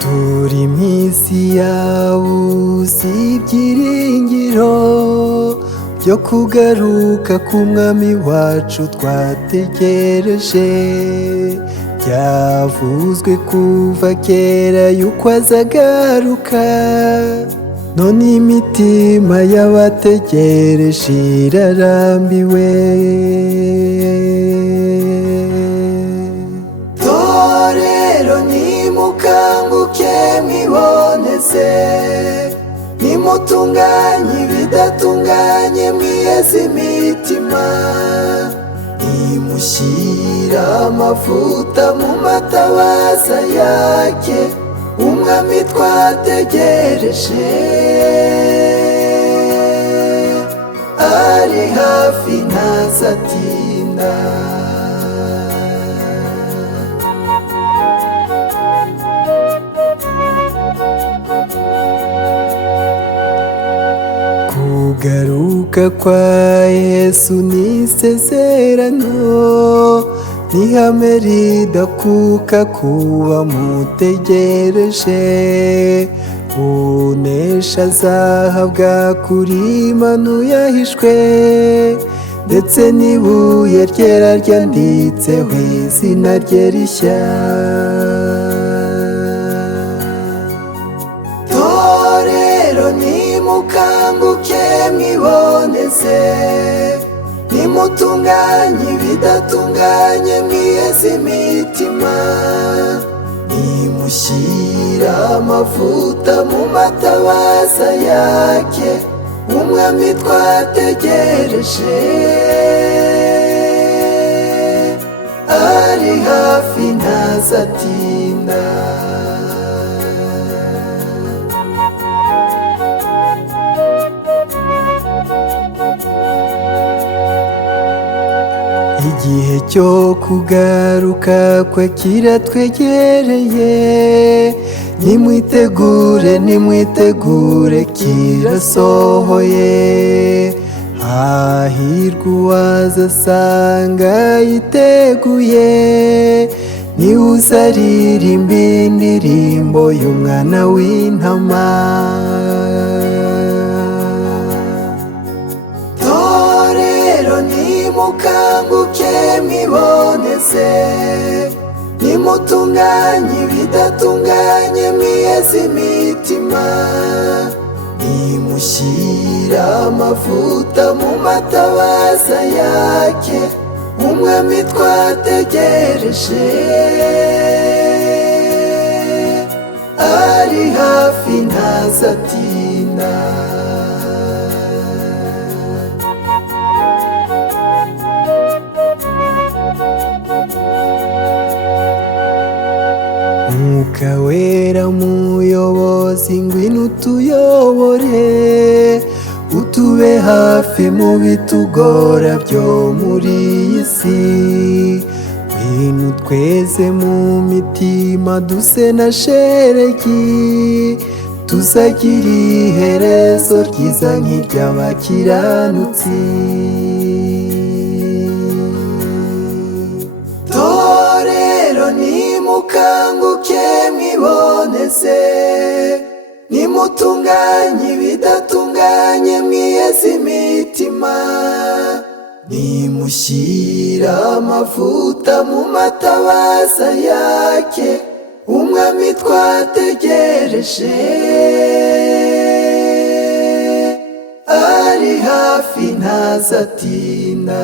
turi mw'isi yabuze ibyiringiro byo kugaruka k'umwami wacu twategereje. Byavuzwe kuva kera yuko azagaruka, none imitima y'abategereje irarambiwe. Torero nimukanguke mwiboneze, nimutunganye ibidatunganye mwiyeze imitima, nimushyira amavuta mu matabaza yake umwami twategereje. Ari hafi ntazatinda. Kugaruka kwa Yesu ni isezerano, ni ihame ridakuka kuba mutegereje. Unesha azahabwa kuri manu yahishwe, ndetse n'ibuye ryera ryanditseho izina rye rishya. Torero nimukanguke mwiboneze, nimutunganye ibidatunganye mwiyeze imitima, nimushyira amavuta mu matabaza yake umwami twategereje. Ari hafi ntazatinda. Igihe cyo kugaruka kwe kiratwegereye, nimwitegure nimwitegure kirasohoye. Hahirwa uwazasanga yiteguye, niwe uzaririmba indirimbo y'umwana w'intama. Torero nimukanguke mwiboneze, nimutunganye ibidatunganye mwiyeze imitima, nimushyira amavuta mu matabaza yake umwami twategereje. Ari hafi ntazatinda. Mwuka wera muyobozi ngwino utuyobore, utube hafi mu bitugora byo muri iyi si. Ngwino tweze mu mitima duse na sheregi, tuzagira iherezo ryiza nk'iry'abakiranutsi. Torero nimukanguke mwiboneze, nimutunganye ibidatunganye mwiyeze imitima, nimushyira amavuta mu matabaza yake umwami twategereje. Ari hafi ntazatinda.